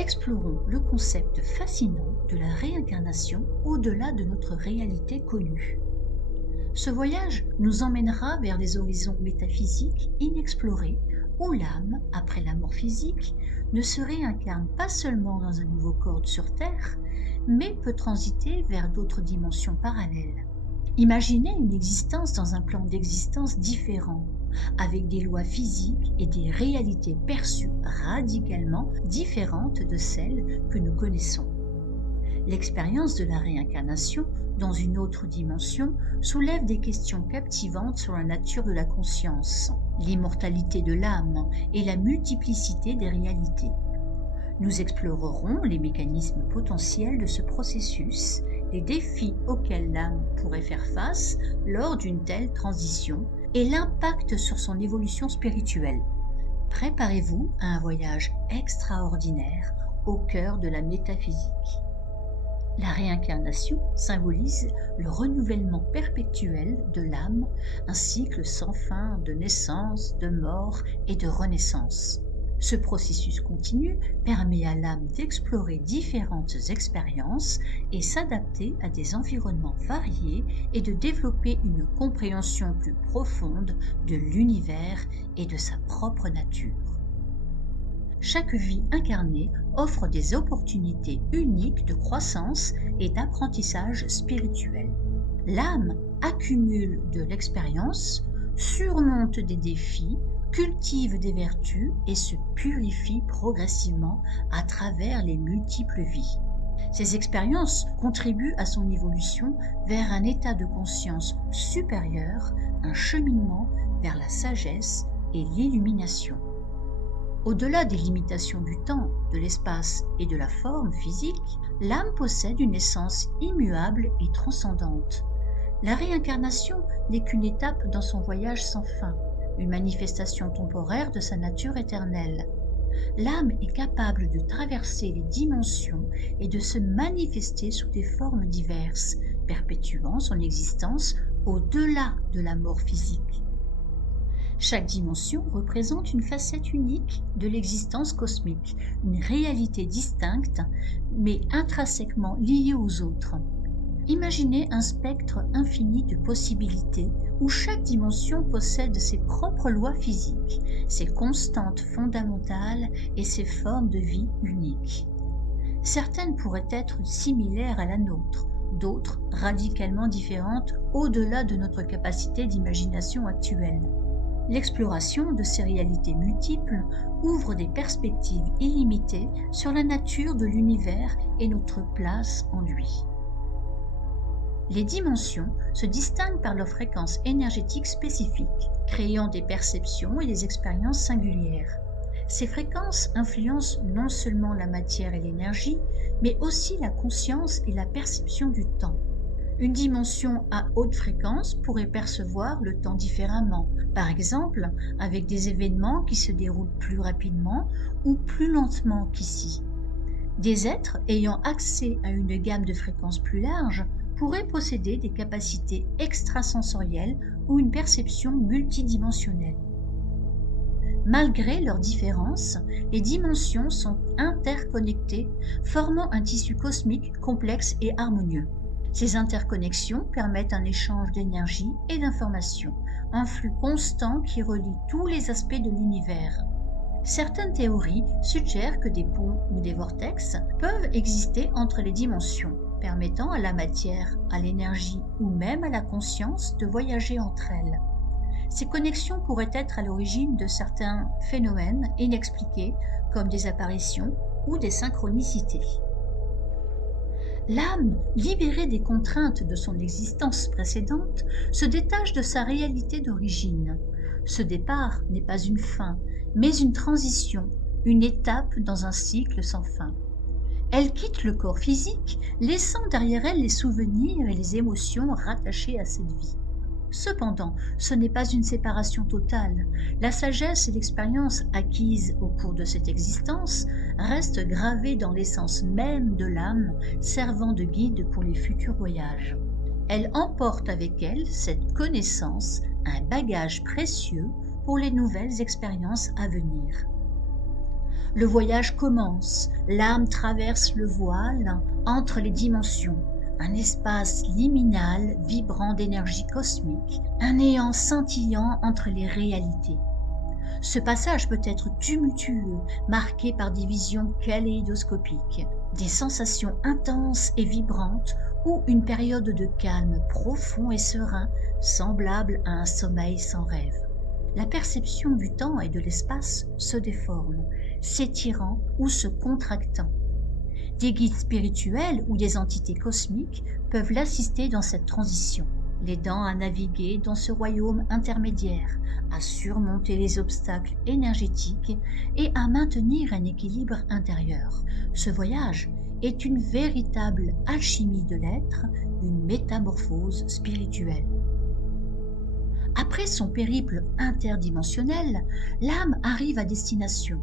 explorons le concept fascinant de la réincarnation au-delà de notre réalité connue. Ce voyage nous emmènera vers des horizons métaphysiques inexplorés où l'âme, après la mort physique, ne se réincarne pas seulement dans un nouveau corps sur Terre, mais peut transiter vers d'autres dimensions parallèles. Imaginez une existence dans un plan d'existence différent, avec des lois physiques et des réalités perçues radicalement différentes de celles que nous connaissons. L'expérience de la réincarnation dans une autre dimension soulève des questions captivantes sur la nature de la conscience, l'immortalité de l'âme et la multiplicité des réalités. Nous explorerons les mécanismes potentiels de ce processus, les défis auxquels l'âme pourrait faire face lors d'une telle transition et l'impact sur son évolution spirituelle. Préparez-vous à un voyage extraordinaire au cœur de la métaphysique. La réincarnation symbolise le renouvellement perpétuel de l'âme, un cycle sans fin de naissance, de mort et de renaissance. Ce processus continu permet à l'âme d'explorer différentes expériences et s'adapter à des environnements variés et de développer une compréhension plus profonde de l'univers et de sa propre nature. Chaque vie incarnée offre des opportunités uniques de croissance et d'apprentissage spirituel. L'âme accumule de l'expérience, surmonte des défis, cultive des vertus et se purifie progressivement à travers les multiples vies. Ces expériences contribuent à son évolution vers un état de conscience supérieur, un cheminement vers la sagesse et l'illumination. Au-delà des limitations du temps, de l'espace et de la forme physique, l'âme possède une essence immuable et transcendante. La réincarnation n'est qu'une étape dans son voyage sans fin, une manifestation temporaire de sa nature éternelle. L'âme est capable de traverser les dimensions et de se manifester sous des formes diverses, perpétuant son existence au-delà de la mort physique. Chaque dimension représente une facette unique de l'existence cosmique, une réalité distincte mais intrinsèquement liée aux autres. Imaginez un spectre infini de possibilités où chaque dimension possède ses propres lois physiques, ses constantes fondamentales et ses formes de vie uniques. Certaines pourraient être similaires à la nôtre, d'autres radicalement différentes au-delà de notre capacité d'imagination actuelle. L'exploration de ces réalités multiples ouvre des perspectives illimitées sur la nature de l'univers et notre place en lui. Les dimensions se distinguent par leur fréquence énergétique spécifique, créant des perceptions et des expériences singulières. Ces fréquences influencent non seulement la matière et l'énergie, mais aussi la conscience et la perception du temps. Une dimension à haute fréquence pourrait percevoir le temps différemment, par exemple avec des événements qui se déroulent plus rapidement ou plus lentement qu'ici. Des êtres ayant accès à une gamme de fréquences plus large pourraient posséder des capacités extrasensorielles ou une perception multidimensionnelle. Malgré leurs différences, les dimensions sont interconnectées, formant un tissu cosmique complexe et harmonieux. Ces interconnexions permettent un échange d'énergie et d'informations, un flux constant qui relie tous les aspects de l'univers. Certaines théories suggèrent que des ponts ou des vortex peuvent exister entre les dimensions, permettant à la matière, à l'énergie ou même à la conscience de voyager entre elles. Ces connexions pourraient être à l'origine de certains phénomènes inexpliqués comme des apparitions ou des synchronicités. L'âme, libérée des contraintes de son existence précédente, se détache de sa réalité d'origine. Ce départ n'est pas une fin, mais une transition, une étape dans un cycle sans fin. Elle quitte le corps physique, laissant derrière elle les souvenirs et les émotions rattachées à cette vie. Cependant, ce n'est pas une séparation totale. La sagesse et l'expérience acquises au cours de cette existence restent gravées dans l'essence même de l'âme, servant de guide pour les futurs voyages. Elle emporte avec elle cette connaissance, un bagage précieux pour les nouvelles expériences à venir. Le voyage commence, l'âme traverse le voile entre les dimensions, un espace liminal vibrant d'énergie cosmique, un néant scintillant entre les réalités. Ce passage peut être tumultueux, marqué par des visions kaléidoscopiques, des sensations intenses et vibrantes ou une période de calme profond et serein, semblable à un sommeil sans rêve. La perception du temps et de l'espace se déforme, s'étirant ou se contractant. Des guides spirituels ou des entités cosmiques peuvent l'assister dans cette transition, l'aidant à naviguer dans ce royaume intermédiaire, à surmonter les obstacles énergétiques et à maintenir un équilibre intérieur. Ce voyage est une véritable alchimie de l'être, une métamorphose spirituelle. Après son périple interdimensionnel, l'âme arrive à destination.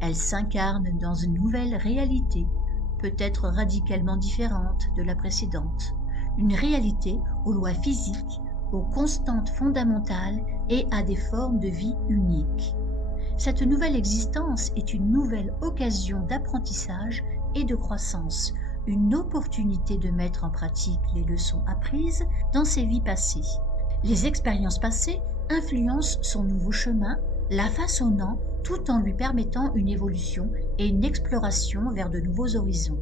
Elle s'incarne dans une nouvelle réalité, peut-être radicalement différente de la précédente. Une réalité aux lois physiques, aux constantes fondamentales et à des formes de vie uniques. Cette nouvelle existence est une nouvelle occasion d'apprentissage et de croissance, une opportunité de mettre en pratique les leçons apprises dans ses vies passées. Les expériences passées influencent son nouveau chemin, la façonnant tout en lui permettant une évolution et une exploration vers de nouveaux horizons.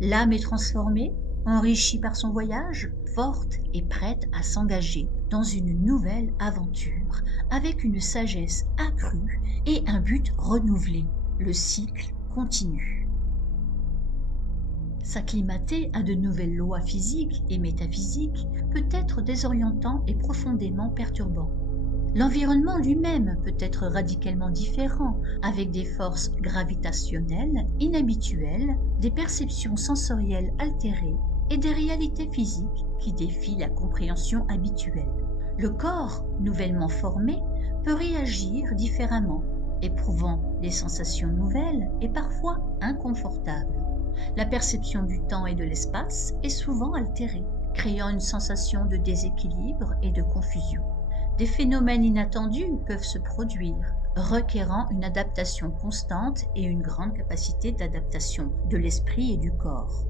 L'âme est transformée, enrichie par son voyage, forte et prête à s'engager dans une nouvelle aventure, avec une sagesse accrue et un but renouvelé. Le cycle continue. S'acclimater à de nouvelles lois physiques et métaphysiques peut être désorientant et profondément perturbant. L'environnement lui-même peut être radicalement différent, avec des forces gravitationnelles inhabituelles, des perceptions sensorielles altérées et des réalités physiques qui défient la compréhension habituelle. Le corps, nouvellement formé, peut réagir différemment, éprouvant des sensations nouvelles et parfois inconfortables. La perception du temps et de l'espace est souvent altérée, créant une sensation de déséquilibre et de confusion. Des phénomènes inattendus peuvent se produire, requérant une adaptation constante et une grande capacité d'adaptation de l'esprit et du corps.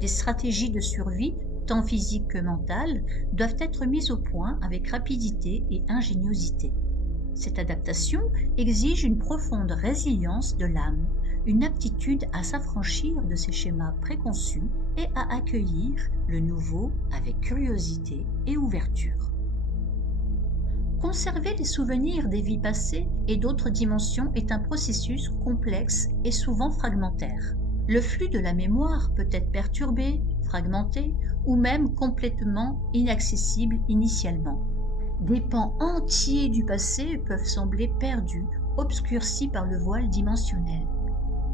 Des stratégies de survie, tant physiques que mentales, doivent être mises au point avec rapidité et ingéniosité. Cette adaptation exige une profonde résilience de l'âme, une aptitude à s'affranchir de ses schémas préconçus et à accueillir le nouveau avec curiosité et ouverture. Conserver les souvenirs des vies passées et d'autres dimensions est un processus complexe et souvent fragmentaire. Le flux de la mémoire peut être perturbé, fragmenté ou même complètement inaccessible initialement. Des pans entiers du passé peuvent sembler perdus, obscurcis par le voile dimensionnel.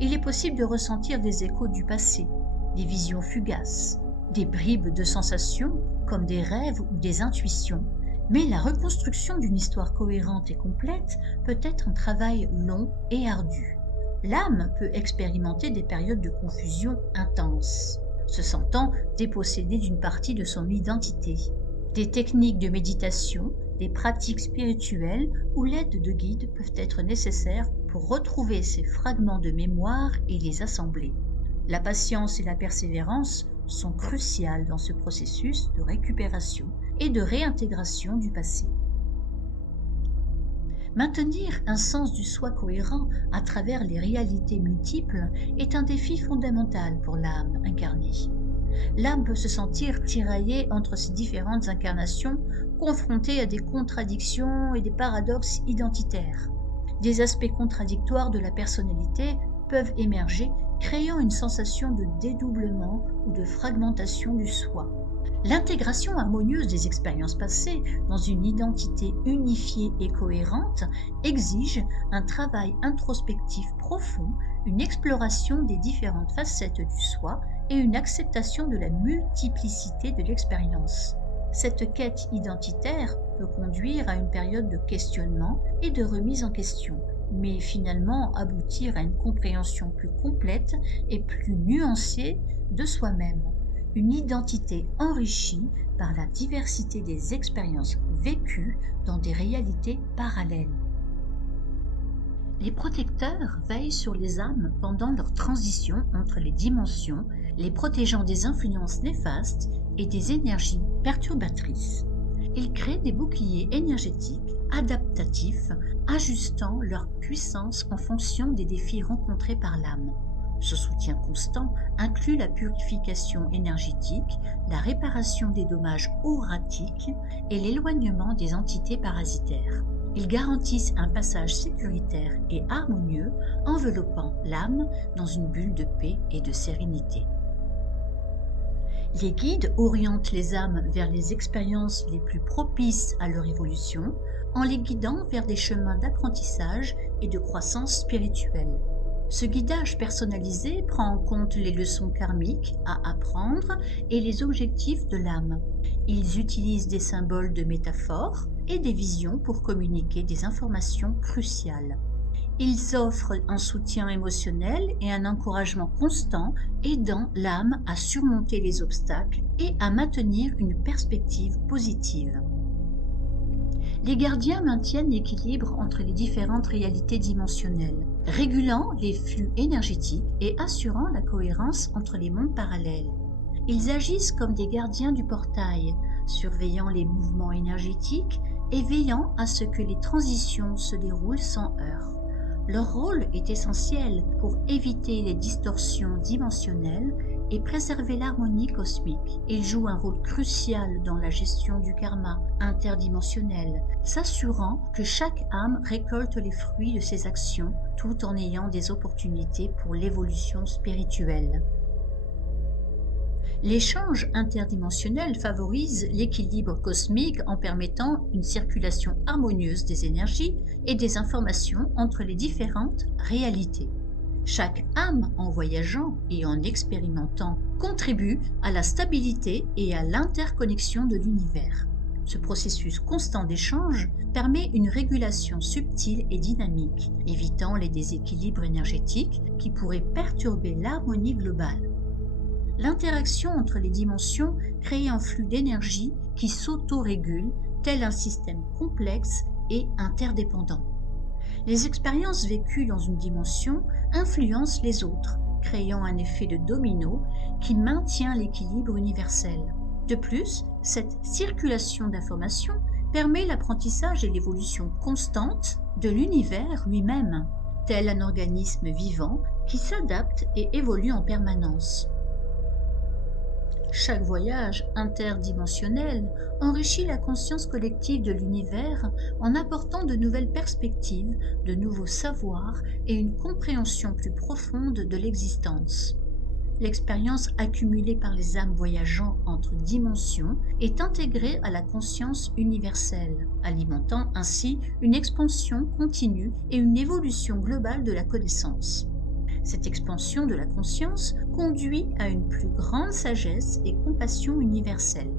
Il est possible de ressentir des échos du passé, des visions fugaces, des bribes de sensations comme des rêves ou des intuitions, mais la reconstruction d'une histoire cohérente et complète peut être un travail long et ardu. L'âme peut expérimenter des périodes de confusion intenses, se sentant dépossédée d'une partie de son identité. Des techniques de méditation, des pratiques spirituelles ou l'aide de guides peuvent être nécessaires pour retrouver ces fragments de mémoire et les assembler. La patience et la persévérance sont cruciales dans ce processus de récupération et de réintégration du passé. Maintenir un sens du soi cohérent à travers les réalités multiples est un défi fondamental pour l'âme incarnée. L'âme peut se sentir tiraillée entre ces différentes incarnations, confrontée à des contradictions et des paradoxes identitaires. Des aspects contradictoires de la personnalité peuvent émerger, créant une sensation de dédoublement ou de fragmentation du soi. L'intégration harmonieuse des expériences passées dans une identité unifiée et cohérente exige un travail introspectif profond, une exploration des différentes facettes du soi et une acceptation de la multiplicité de l'expérience. Cette quête identitaire peut conduire à une période de questionnement et de remise en question, mais finalement aboutir à une compréhension plus complète et plus nuancée de soi-même. Une identité enrichie par la diversité des expériences vécues dans des réalités parallèles. Les protecteurs veillent sur les âmes pendant leur transition entre les dimensions, les protégeant des influences néfastes et des énergies perturbatrices. Ils créent des boucliers énergétiques adaptatifs, ajustant leur puissance en fonction des défis rencontrés par l'âme. Ce soutien constant inclut la purification énergétique, la réparation des dommages auratiques et l'éloignement des entités parasitaires. Ils garantissent un passage sécuritaire et harmonieux, enveloppant l'âme dans une bulle de paix et de sérénité. Les guides orientent les âmes vers les expériences les plus propices à leur évolution, en les guidant vers des chemins d'apprentissage et de croissance spirituelle. Ce guidage personnalisé prend en compte les leçons karmiques à apprendre et les objectifs de l'âme. Ils utilisent des symboles de métaphores et des visions pour communiquer des informations cruciales. Ils offrent un soutien émotionnel et un encouragement constant, aidant l'âme à surmonter les obstacles et à maintenir une perspective positive. Les gardiens maintiennent l'équilibre entre les différentes réalités dimensionnelles, régulant les flux énergétiques et assurant la cohérence entre les mondes parallèles. Ils agissent comme des gardiens du portail, surveillant les mouvements énergétiques et veillant à ce que les transitions se déroulent sans heurts. Leur rôle est essentiel pour éviter les distorsions dimensionnelles et préserver l'harmonie cosmique. Ils jouent un rôle crucial dans la gestion du karma interdimensionnel, s'assurant que chaque âme récolte les fruits de ses actions tout en ayant des opportunités pour l'évolution spirituelle. L'échange interdimensionnel favorise l'équilibre cosmique en permettant une circulation harmonieuse des énergies et des informations entre les différentes réalités. Chaque âme, en voyageant et en expérimentant, contribue à la stabilité et à l'interconnexion de l'univers. Ce processus constant d'échange permet une régulation subtile et dynamique, évitant les déséquilibres énergétiques qui pourraient perturber l'harmonie globale. L'interaction entre les dimensions crée un flux d'énergie qui s'auto-régule, tel un système complexe et interdépendant. Les expériences vécues dans une dimension influencent les autres, créant un effet de domino qui maintient l'équilibre universel. De plus, cette circulation d'informations permet l'apprentissage et l'évolution constante de l'univers lui-même, tel un organisme vivant qui s'adapte et évolue en permanence. Chaque voyage interdimensionnel enrichit la conscience collective de l'univers en apportant de nouvelles perspectives, de nouveaux savoirs et une compréhension plus profonde de l'existence. L'expérience accumulée par les âmes voyageant entre dimensions est intégrée à la conscience universelle, alimentant ainsi une expansion continue et une évolution globale de la connaissance. Cette expansion de la conscience conduit à une plus grande sagesse et compassion universelle.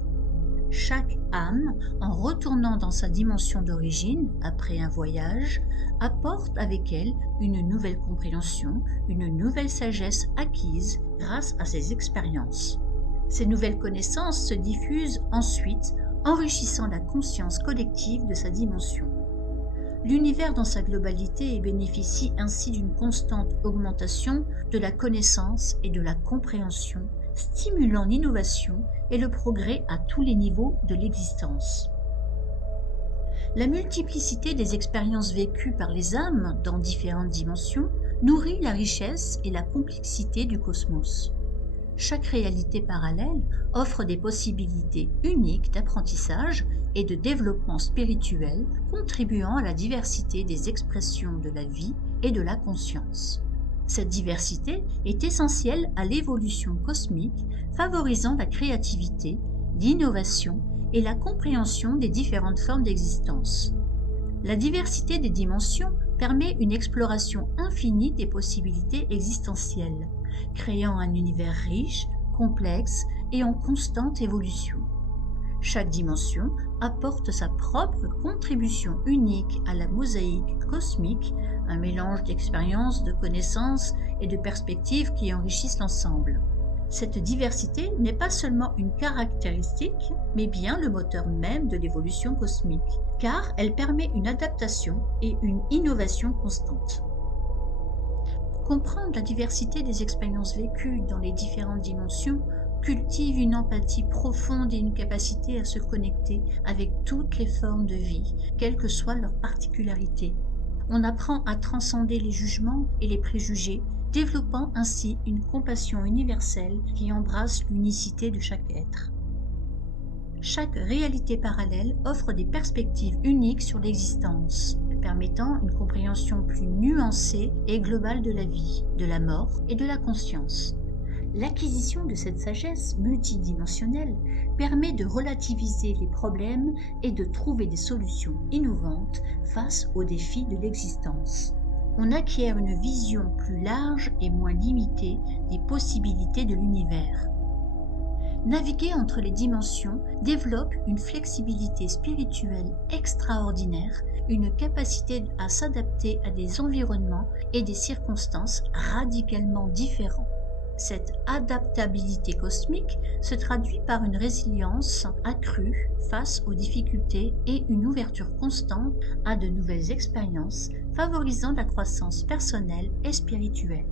Chaque âme, en retournant dans sa dimension d'origine après un voyage, apporte avec elle une nouvelle compréhension, une nouvelle sagesse acquise grâce à ses expériences. Ces nouvelles connaissances se diffusent ensuite, enrichissant la conscience collective de sa dimension. L'univers dans sa globalité bénéficie ainsi d'une constante augmentation de la connaissance et de la compréhension, stimulant l'innovation et le progrès à tous les niveaux de l'existence. La multiplicité des expériences vécues par les âmes dans différentes dimensions nourrit la richesse et la complexité du cosmos. Chaque réalité parallèle offre des possibilités uniques d'apprentissage et de développement spirituel, contribuant à la diversité des expressions de la vie et de la conscience. Cette diversité est essentielle à l'évolution cosmique, favorisant la créativité, l'innovation et la compréhension des différentes formes d'existence. La diversité des dimensions permet une exploration infinie des possibilités existentielles, créant un univers riche, complexe et en constante évolution. Chaque dimension apporte sa propre contribution unique à la mosaïque cosmique, un mélange d'expériences, de connaissances et de perspectives qui enrichissent l'ensemble. Cette diversité n'est pas seulement une caractéristique, mais bien le moteur même de l'évolution cosmique, car elle permet une adaptation et une innovation constante. Comprendre la diversité des expériences vécues dans les différentes dimensions cultive une empathie profonde et une capacité à se connecter avec toutes les formes de vie, quelles que soient leurs particularités. On apprend à transcender les jugements et les préjugés, développant ainsi une compassion universelle qui embrasse l'unicité de chaque être. Chaque réalité parallèle offre des perspectives uniques sur l'existence, permettant une compréhension plus nuancée et globale de la vie, de la mort et de la conscience. L'acquisition de cette sagesse multidimensionnelle permet de relativiser les problèmes et de trouver des solutions innovantes face aux défis de l'existence. On acquiert une vision plus large et moins limitée des possibilités de l'univers. Naviguer entre les dimensions développe une flexibilité spirituelle extraordinaire, une capacité à s'adapter à des environnements et des circonstances radicalement différents. Cette adaptabilité cosmique se traduit par une résilience accrue face aux difficultés et une ouverture constante à de nouvelles expériences, favorisant la croissance personnelle et spirituelle.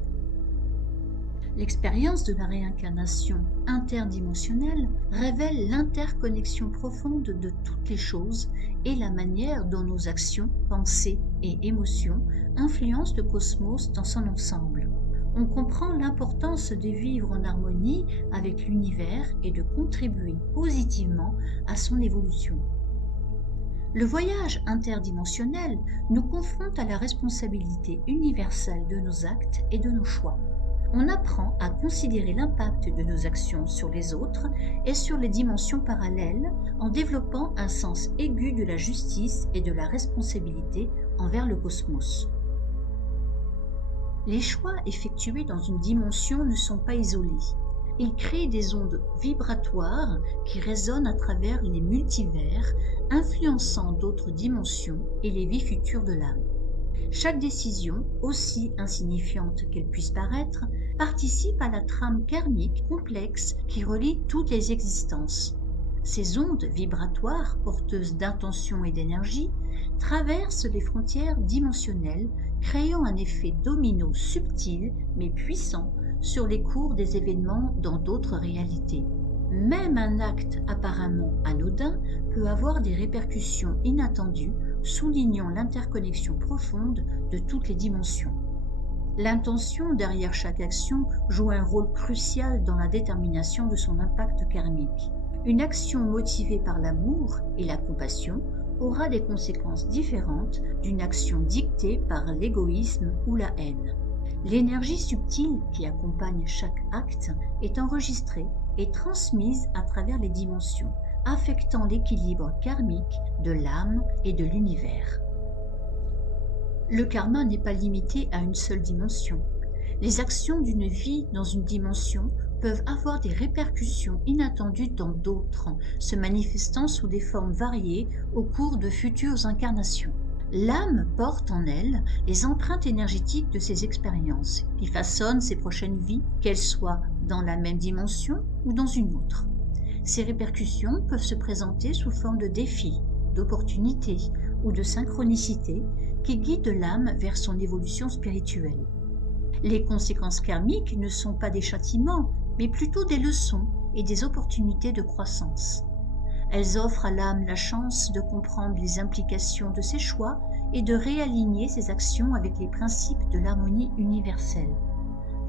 L'expérience de la réincarnation interdimensionnelle révèle l'interconnexion profonde de toutes les choses et la manière dont nos actions, pensées et émotions influencent le cosmos dans son ensemble. On comprend l'importance de vivre en harmonie avec l'univers et de contribuer positivement à son évolution. Le voyage interdimensionnel nous confronte à la responsabilité universelle de nos actes et de nos choix. On apprend à considérer l'impact de nos actions sur les autres et sur les dimensions parallèles en développant un sens aigu de la justice et de la responsabilité envers le cosmos. Les choix effectués dans une dimension ne sont pas isolés. Ils créent des ondes vibratoires qui résonnent à travers les multivers, influençant d'autres dimensions et les vies futures de l'âme. Chaque décision, aussi insignifiante qu'elle puisse paraître, participe à la trame karmique complexe qui relie toutes les existences. Ces ondes vibratoires, porteuses d'intention et d'énergie, traversent les frontières dimensionnelles, créant un effet domino subtil mais puissant sur les cours des événements dans d'autres réalités. Même un acte apparemment anodin peut avoir des répercussions inattendues, soulignant l'interconnexion profonde de toutes les dimensions. L'intention derrière chaque action joue un rôle crucial dans la détermination de son impact karmique. Une action motivée par l'amour et la compassion aura des conséquences différentes d'une action dictée par l'égoïsme ou la haine. L'énergie subtile qui accompagne chaque acte est enregistrée et transmise à travers les dimensions, affectant l'équilibre karmique de l'âme et de l'univers. Le karma n'est pas limité à une seule dimension. Les actions d'une vie dans une dimension peuvent avoir des répercussions inattendues dans d'autres, se manifestant sous des formes variées au cours de futures incarnations. L'âme porte en elle les empreintes énergétiques de ses expériences, qui façonnent ses prochaines vies, qu'elles soient dans la même dimension ou dans une autre. Ces répercussions peuvent se présenter sous forme de défis, d'opportunités ou de synchronicité qui guident l'âme vers son évolution spirituelle. Les conséquences karmiques ne sont pas des châtiments, mais plutôt des leçons et des opportunités de croissance. Elles offrent à l'âme la chance de comprendre les implications de ses choix et de réaligner ses actions avec les principes de l'harmonie universelle.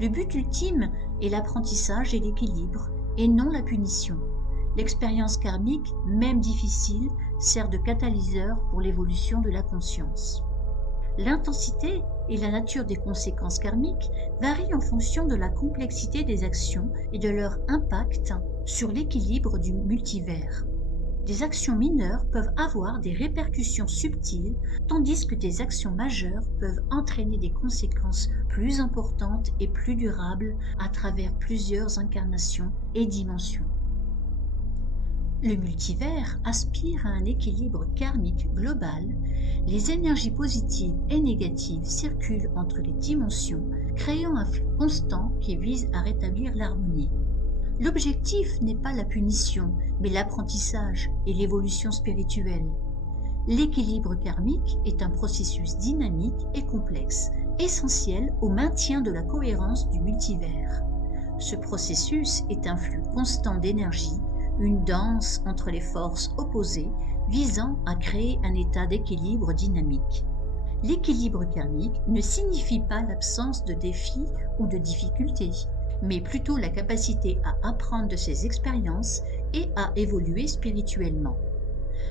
Le but ultime est l'apprentissage et l'équilibre, et non la punition. L'expérience karmique, même difficile, sert de catalyseur pour l'évolution de la conscience. L'intensité et la nature des conséquences karmiques varient en fonction de la complexité des actions et de leur impact sur l'équilibre du multivers. Des actions mineures peuvent avoir des répercussions subtiles, tandis que des actions majeures peuvent entraîner des conséquences plus importantes et plus durables à travers plusieurs incarnations et dimensions. Le multivers aspire à un équilibre karmique global. Les énergies positives et négatives circulent entre les dimensions, créant un flux constant qui vise à rétablir l'harmonie. L'objectif n'est pas la punition, mais l'apprentissage et l'évolution spirituelle. L'équilibre karmique est un processus dynamique et complexe, essentiel au maintien de la cohérence du multivers. Ce processus est un flux constant d'énergie, une danse entre les forces opposées visant à créer un état d'équilibre dynamique. L'équilibre karmique ne signifie pas l'absence de défis ou de difficultés, mais plutôt la capacité à apprendre de ses expériences et à évoluer spirituellement.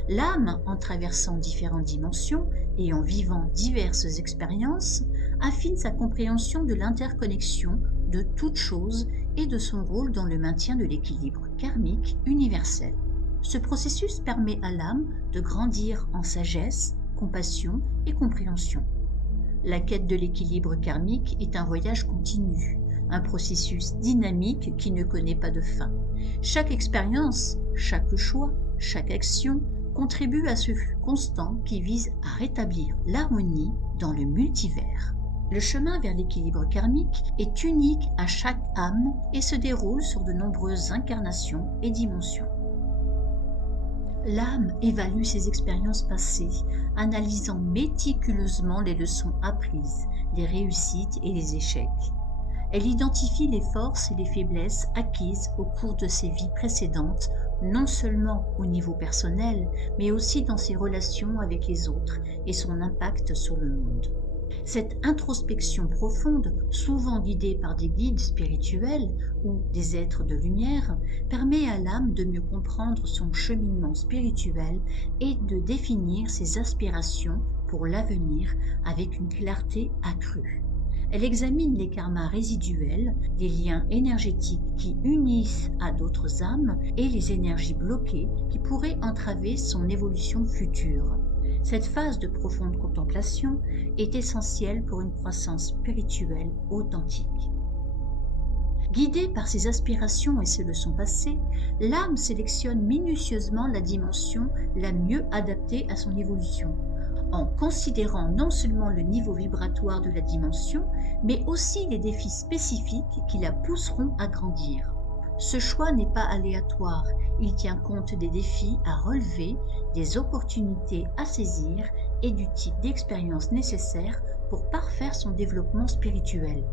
L'âme, en traversant différentes dimensions et en vivant diverses expériences, affine sa compréhension de l'interconnexion de toute chose et de son rôle dans le maintien de l'équilibre karmique universel. Ce processus permet à l'âme de grandir en sagesse, compassion et compréhension. La quête de l'équilibre karmique est un voyage continu, un processus dynamique qui ne connaît pas de fin. Chaque expérience, chaque choix, chaque action contribue à ce flux constant qui vise à rétablir l'harmonie dans le multivers. Le chemin vers l'équilibre karmique est unique à chaque âme et se déroule sur de nombreuses incarnations et dimensions. L'âme évalue ses expériences passées, analysant méticuleusement les leçons apprises, les réussites et les échecs. Elle identifie les forces et les faiblesses acquises au cours de ses vies précédentes, non seulement au niveau personnel, mais aussi dans ses relations avec les autres et son impact sur le monde. Cette introspection profonde, souvent guidée par des guides spirituels ou des êtres de lumière, permet à l'âme de mieux comprendre son cheminement spirituel et de définir ses aspirations pour l'avenir avec une clarté accrue. Elle examine les karmas résiduels, les liens énergétiques qui unissent à d'autres âmes et les énergies bloquées qui pourraient entraver son évolution future. Cette phase de profonde contemplation est essentielle pour une croissance spirituelle authentique. Guidée par ses aspirations et ses leçons passées, l'âme sélectionne minutieusement la dimension la mieux adaptée à son évolution, en considérant non seulement le niveau vibratoire de la dimension, mais aussi les défis spécifiques qui la pousseront à grandir. Ce choix n'est pas aléatoire, il tient compte des défis à relever, des opportunités à saisir et du type d'expérience nécessaire pour parfaire son développement spirituel.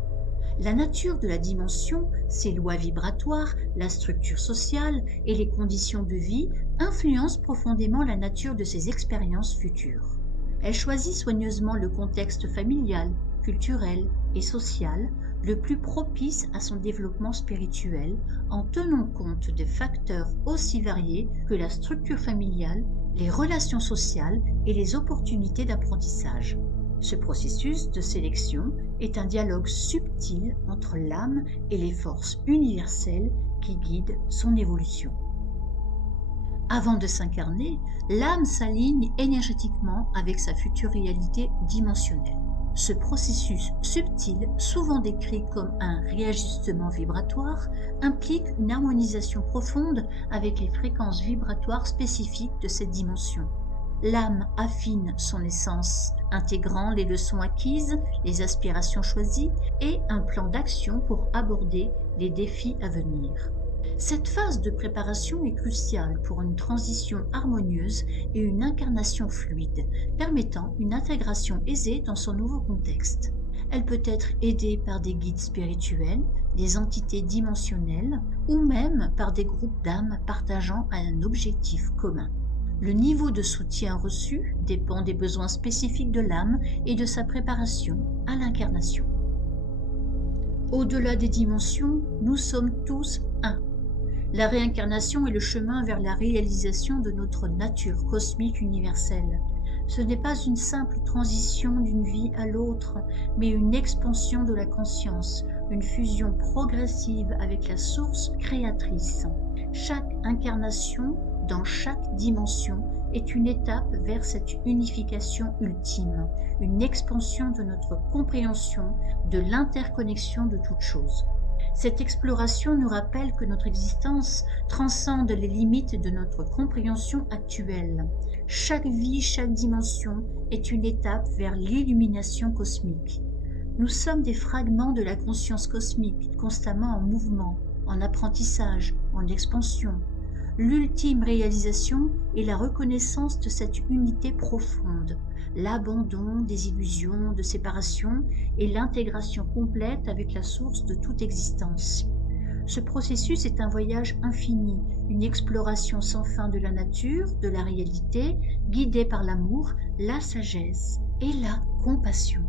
La nature de la dimension, ses lois vibratoires, la structure sociale et les conditions de vie influencent profondément la nature de ses expériences futures. Elle choisit soigneusement le contexte familial, culturel et social le plus propice à son développement spirituel en tenant compte de facteurs aussi variés que la structure familiale, les relations sociales et les opportunités d'apprentissage. Ce processus de sélection est un dialogue subtil entre l'âme et les forces universelles qui guident son évolution. Avant de s'incarner, l'âme s'aligne énergétiquement avec sa future réalité dimensionnelle. Ce processus subtil, souvent décrit comme un réajustement vibratoire, implique une harmonisation profonde avec les fréquences vibratoires spécifiques de cette dimension. L'âme affine son essence, intégrant les leçons acquises, les aspirations choisies et un plan d'action pour aborder les défis à venir. Cette phase de préparation est cruciale pour une transition harmonieuse et une incarnation fluide, permettant une intégration aisée dans son nouveau contexte. Elle peut être aidée par des guides spirituels, des entités dimensionnelles ou même par des groupes d'âmes partageant un objectif commun. Le niveau de soutien reçu dépend des besoins spécifiques de l'âme et de sa préparation à l'incarnation. Au-delà des dimensions, nous sommes tous un. La réincarnation est le chemin vers la réalisation de notre nature cosmique universelle. Ce n'est pas une simple transition d'une vie à l'autre, mais une expansion de la conscience, une fusion progressive avec la source créatrice. Chaque incarnation, dans chaque dimension, est une étape vers cette unification ultime, une expansion de notre compréhension de l'interconnexion de toutes choses. Cette exploration nous rappelle que notre existence transcende les limites de notre compréhension actuelle. Chaque vie, chaque dimension est une étape vers l'illumination cosmique. Nous sommes des fragments de la conscience cosmique, constamment en mouvement, en apprentissage, en expansion. L'ultime réalisation est la reconnaissance de cette unité profonde, l'abandon des illusions de séparation et l'intégration complète avec la source de toute existence. Ce processus est un voyage infini, une exploration sans fin de la nature, de la réalité, guidée par l'amour, la sagesse et la compassion.